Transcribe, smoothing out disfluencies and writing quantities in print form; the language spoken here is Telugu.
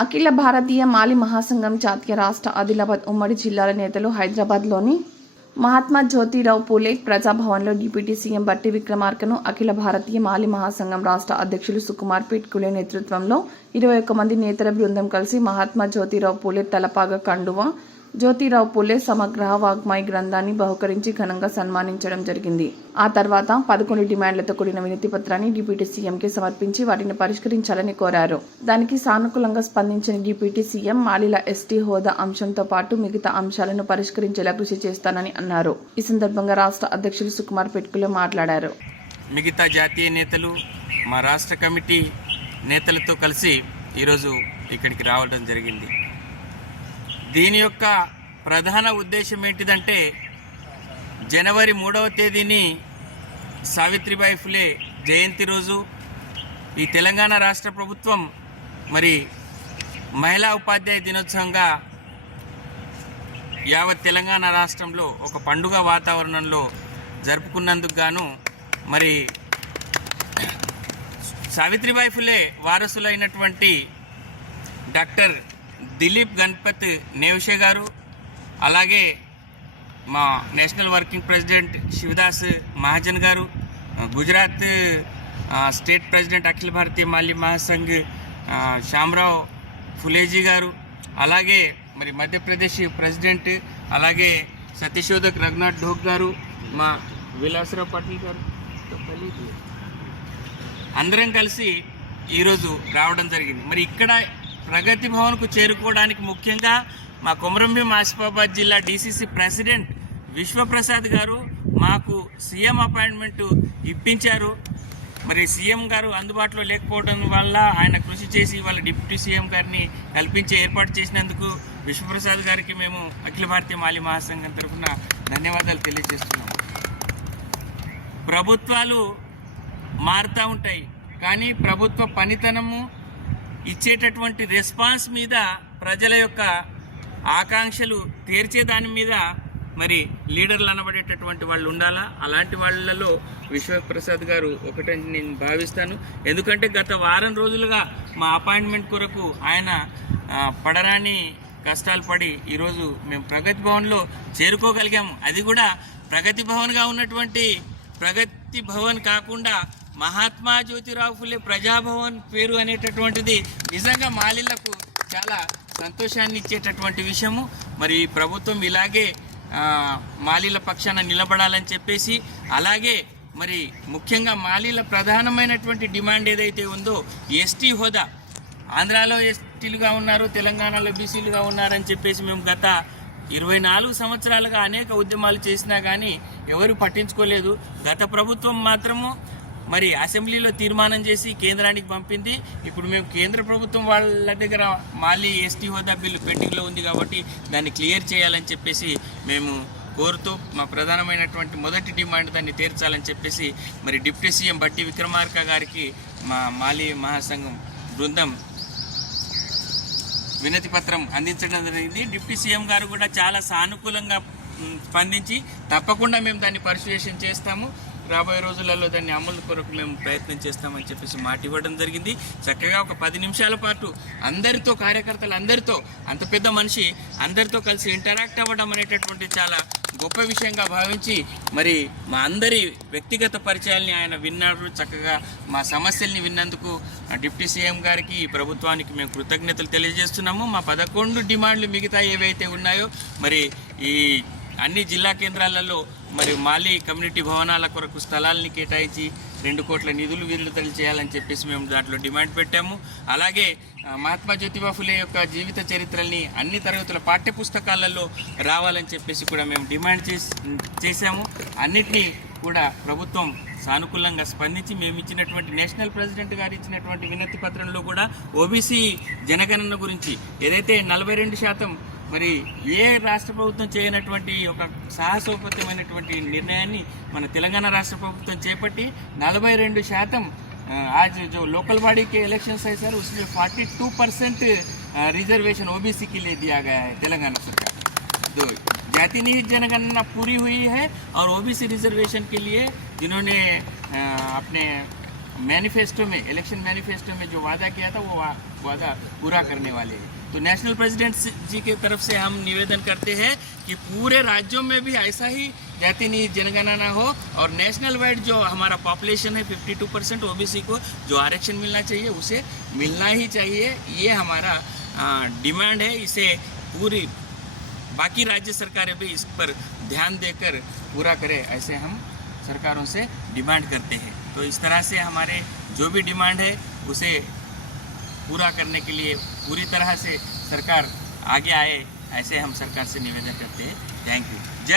అఖిల భారతీయ మాలి మహాసంఘం జాతీయ రాష్ట్ర ఆదిలాబాద్ ఉమ్మడి జిల్లాల నేతలు హైదరాబాద్లోని మహాత్మా జ్యోతిరావు పూలే ప్రజాభవన్లో డిప్యూటీ సీఎం బట్టి విక్రమార్కను అఖిల భారతీయ మాలి మహాసంఘం రాష్ట్ర అధ్యక్షులు సుకుమార్ పిట్కులే నేతృత్వంలో 21 మంది నేతల బృందం కలిసి మహాత్మా జ్యోతిరావు పూలే తలపాగ కండువా జ్యోతిరావు పూలే సమగ్ర వాగ్మయ గ్రంథాన్ని బహుకరించి ఘనంగా సన్మానించడం జరిగింది. ఆ తర్వాత 11 డిమాండ్లతో కూడిన వినతి పత్రాన్ని డిప్యూటీ సీఎంకి సమర్పించి వాటిని పరిష్కరించాలని కోరారు. దానికి సానుకూలంగా స్పందించిన డిప్యూటీ సీఎం మాలిల ఎస్టీ హోదా అంశంతో పాటు మిగతా అంశాలను పరిష్కరించేలా కృషి చేస్తానని అన్నారు. ఈ సందర్భంగా రాష్ట్ర అధ్యక్షులు సుకుమార్ పిట్కులే మాట్లాడారు. మిగతా జాతీయ నేతలు మా రాష్ట్ర కమిటీ నేతలతో కలిసి ఈరోజు ఇక్కడికి రావడం జరిగింది. దీని యొక్క ప్రధాన ఉద్దేశం ఏంటిదంటే జనవరి 3వ తేదీని సావిత్రిబాయి ఫులే జయంతి రోజు ఈ తెలంగాణ రాష్ట్ర ప్రభుత్వం మరి మహిళా ఉపాధ్యాయ దినోత్సవంగా యావత్ తెలంగాణ రాష్ట్రంలో ఒక పండుగ వాతావరణంలో జరుపుకున్నందుకు గాను మరి సావిత్రిబాయి ఫులే వారసులైనటువంటి డాక్టర్ దిలీప్ గణపత్ నేవషే గారు, అలాగే మా national working president Shivadas Mahajan గారు, గుజరాత్ స్టేట్ ప్రెసిడెంట్ అఖిల భారతీయ మాలి మహాసంఘ్ శ్యామరావు ఫులేజీ గారు, అలాగే మరి మధ్యప్రదేశ్ ప్రెసిడెంట్ అలాగే సతీశోధక్ రఘునాథ్ ఢోక్ గారు, మా విలాసరావు పాటిల్ గారు అందరం కలిసి ఈరోజు రావడం జరిగింది. మరి ఇక్కడ ప్రగతి భవన్కు చేరుకోవడానికి ముఖ్యంగా మా కొమరంభీం ఆసిఫాబాద్ జిల్లా డీసీసీ ప్రెసిడెంట్ విశ్వప్రసాద్ గారు మాకు సీఎం అపాయింట్మెంట్ ఇప్పించారు. మరి సీఎం గారు అందుబాటులో లేకపోవడం వల్ల ఆయన కృషి చేసి వాళ్ళ డిప్యూటీ సీఎం గారిని కల్పించి ఏర్పాటు చేసినందుకు విశ్వప్రసాద్ గారికి మేము అఖిల భారతీయ మాలి మహాసంఘం తరఫున ధన్యవాదాలు తెలియజేస్తున్నాము. ప్రభుత్వాలు మారుతూ ఉంటాయి, కానీ ప్రభుత్వ పనితనము ఇచ్చేటటువంటి రెస్పాన్స్ మీద ప్రజల యొక్క ఆకాంక్షలు తీర్చే దాని మీద మరి లీడర్లు అనబడేటటువంటి వాళ్ళు ఉండాలా. అలాంటి వాళ్ళలో విశ్వప్రసాద్ గారు ఒకటని నేను భావిస్తాను. ఎందుకంటే గత వారం రోజులుగా మా అపాయింట్మెంట్ కొరకు ఆయన పడరాని కష్టాలు పడి ఈరోజు మేము ప్రగతి భవన్లో చేరుకోగలిగాము. అది కూడా ప్రగతి భవన్గా ఉన్నటువంటి ప్రగతి భవన్ కాకుండా మహాత్మా జ్యోతిరావు ఫులే ప్రజాభవన్ పేరు అనేటటువంటిది నిజంగా మాలిలకు చాలా సంతోషాన్ని ఇచ్చేటటువంటి విషయము. మరి ప్రభుత్వం ఇలాగే మాలీల పక్షాన నిలబడాలని చెప్పేసి, అలాగే మరి ముఖ్యంగా మాలీల ప్రధానమైనటువంటి డిమాండ్ ఏదైతే ఉందో ఎస్టీ హోదా, ఆంధ్రాలో ఎస్టీలుగా ఉన్నారు, తెలంగాణలో బీసీలుగా ఉన్నారని చెప్పేసి మేము గత 24 సంవత్సరాలుగా అనేక ఉద్యమాలు చేసినా కానీ ఎవరు పట్టించుకోలేదు. గత ప్రభుత్వం మాత్రము మరి అసెంబ్లీలో తీర్మానం చేసి కేంద్రానికి పంపింది. ఇప్పుడు మేము కేంద్ర ప్రభుత్వం వాళ్ళ దగ్గర మాలి ఎస్టీ హోదా బిల్లు పెండింగ్లో ఉంది కాబట్టి దాన్ని క్లియర్ చేయాలని చెప్పేసి మేము కోరుతూ మా ప్రధానమైనటువంటి మొదటి డిమాండ్ దాన్ని తీర్చాలని చెప్పేసి మరి డిప్యూటీ సీఎం బట్టి విక్రమార్క గారికి మా మాలి మహాసంఘం బృందం వినతి పత్రం అందించడం జరిగింది. డిప్యూటీ సీఎం గారు కూడా చాలా సానుకూలంగా స్పందించి తప్పకుండా మేము దాన్ని పరిశీలన చేస్తాము, రాబోయే రోజులలో దాన్ని అమలు కొరకు మేము ప్రయత్నం చేస్తామని చెప్పేసి మాట ఇవ్వడం జరిగింది. చక్కగా ఒక 10 నిమిషాల పాటు అందరితో, కార్యకర్తలు అందరితో, అంత పెద్ద మనిషి అందరితో కలిసి ఇంటరాక్ట్ అవ్వడం అనేటటువంటి చాలా గొప్ప విషయంగా భావించి మరి మా అందరి వ్యక్తిగత పరిచయాల్ని ఆయన విన్నారు. చక్కగా మా సమస్యల్ని విన్నందుకు డిప్యూటీ సీఎం గారికి, ఈ ప్రభుత్వానికి మేము కృతజ్ఞతలు తెలియజేస్తున్నాము. మా 11 డిమాండ్లు మిగతా ఏవైతే ఉన్నాయో మరి ఈ అన్ని జిల్లా కేంద్రాలలో మరి మాలి కమ్యూనిటీ భవనాల కొరకు స్థలాల్ని కేటాయించి 2 కోట్ల నిధులు విడుదల చేయాలని చెప్పేసి మేము దాంట్లో డిమాండ్ పెట్టాము. అలాగే మహాత్మా జ్యోతిబా ఫులే యొక్క జీవిత చరిత్రల్ని అన్ని తరగతుల పాఠ్యపుస్తకాలలో రావాలని చెప్పేసి కూడా మేము డిమాండ్ చేశాము. అన్నిటినీ కూడా ప్రభుత్వం సానుకూలంగా స్పందించి మేము ఇచ్చినటువంటి నేషనల్ ప్రెసిడెంట్ గారు ఇచ్చినటువంటి వినతి పత్రంలో కూడా ఓబీసీ జనగణన గురించి ఏదైతే 42% మరి ఏ రాష్ట్ర ప్రభుత్వం చేయనటువంటి ఒక సాహసోపేతమైనటువంటి నిర్ణయాన్ని మన తెలంగాణ రాష్ట్ర ప్రభుత్వం చేపట్టి 42% आज जो लोकल बॉडी के इलेक्शंस है सर उसमें 42% रिजर्वेशन ओबीसी के लिए दिया गया है तेलंगाना सरकार। तो जाति निहित जनगणना पूरी हुई है और ओबीसी रिजर्वेशन के लिए जिन्होंने अपने मैनिफेस्टो में, इलेक्शन मैनिफेस्टो में जो वादा किया था वो वादा पूरा करने वाले हैं। तो नेशनल प्रेसिडेंट जी की तरफ से हम निवेदन करते हैं कि पूरे राज्यों में भी ऐसा ही जाति नीति जनगणना हो और नेशनल वाइड जो हमारा पॉपुलेशन है 52% ओबीसी को जो आरक्षण मिलना चाहिए उसे मिलना ही चाहिए। ये हमारा डिमांड है। इसे पूरी बाकी राज्य सरकारें भी इस पर ध्यान देकर पूरा करें, ऐसे हम सरकारों से डिमांड करते हैं। तो इस तरह से हमारे जो भी डिमांड है उसे पूरा करने के लिए पूरी तरह से सरकार आगे आए, ऐसे हम सरकार से निवेदन करते हैं। Thank you.